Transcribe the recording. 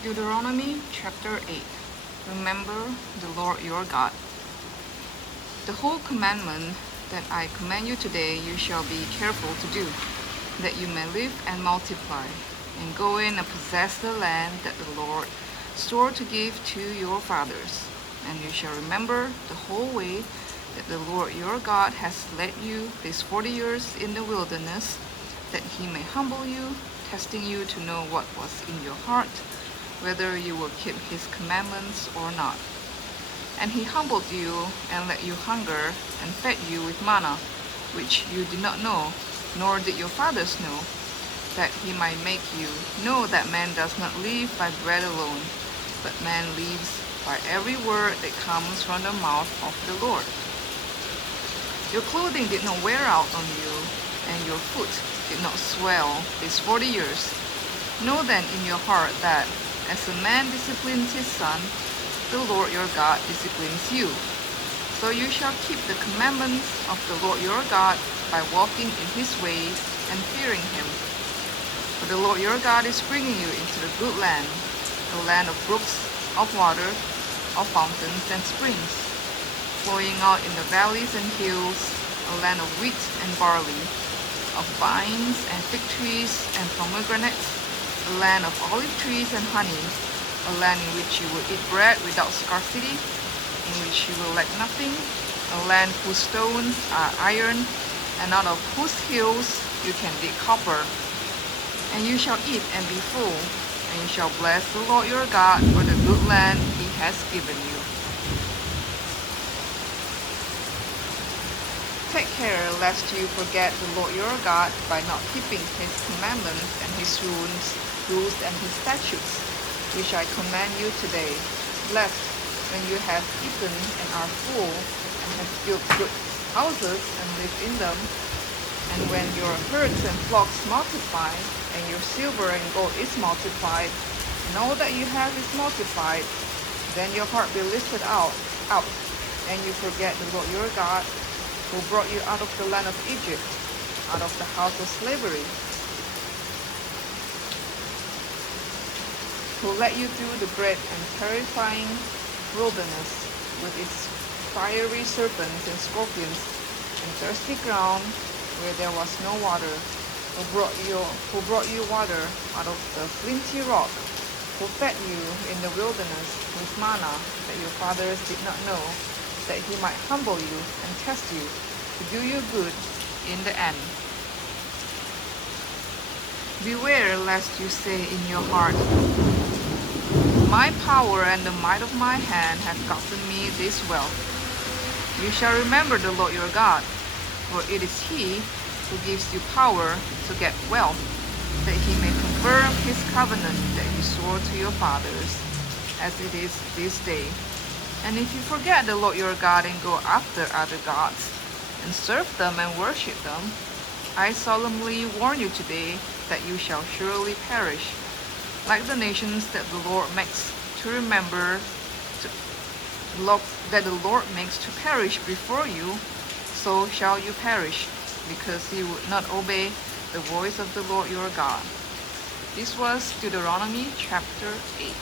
Deuteronomy chapter 8. Remember the Lord your God. The whole commandment that I command you today you shall be careful to do, that you may live and multiply, and go in and possess the land that the Lord swore to give to your fathers. And you shall remember the whole way that the Lord your God has led you these 40 years in the wilderness, that he may humble you, testing you to know what was in your heart, whether you will keep his commandments or not. And he humbled you and let you hunger and fed you with manna, which you did not know, nor did your fathers know, that he might make you know that man does not live by bread alone, but man lives by every word that comes from the mouth of the Lord. Your clothing did not wear out on you, and your foot did not swell these 40 years. Know then in your heart that as a man disciplines his son, the Lord your God disciplines you. So you shall keep the commandments of the Lord your God by walking in his ways and fearing him. For the Lord your God is bringing you into the good land, a land of brooks of water, of fountains and springs, flowing out in the valleys and hills, a land of wheat and barley, of vines and fig trees and pomegranates, a land of olive trees and honey, a land in which you will eat bread without scarcity, in which you will lack nothing, a land whose stones are iron, and out of whose hills you can dig copper. And you shall eat and be full, and you shall bless the Lord your God for the good land he has given you. Take care lest you forget the Lord your God by not keeping his commandments and his rules and his statutes, which I command you today, lest when you have eaten and are full, and have built good houses and lived in them, and when your herds and flocks multiply, and your silver and gold is multiplied, and all that you have is multiplied, then your heart be lifted out, and you forget the Lord your God, who brought you out of the land of Egypt, out of the house of slavery, who led you through the great and terrifying wilderness with its fiery serpents and scorpions and thirsty ground where there was no water, who brought you water out of the flinty rock, who fed you in the wilderness with manna that your fathers did not know, that he might humble you and test you to do you good in the end. Beware lest you say in your heart, my power and the might of my hand have gotten me this wealth. You shall remember the Lord your God, for it is he who gives you power to get wealth, that he may confirm his covenant that he swore to your fathers, as it is this day. And if you forget the Lord your God and go after other gods, and serve them and worship them, I solemnly warn you today that you shall surely perish. Like the nations that the Lord makes to perish before you, so shall you perish, because you would not obey the voice of the Lord your God. This was Deuteronomy chapter 8.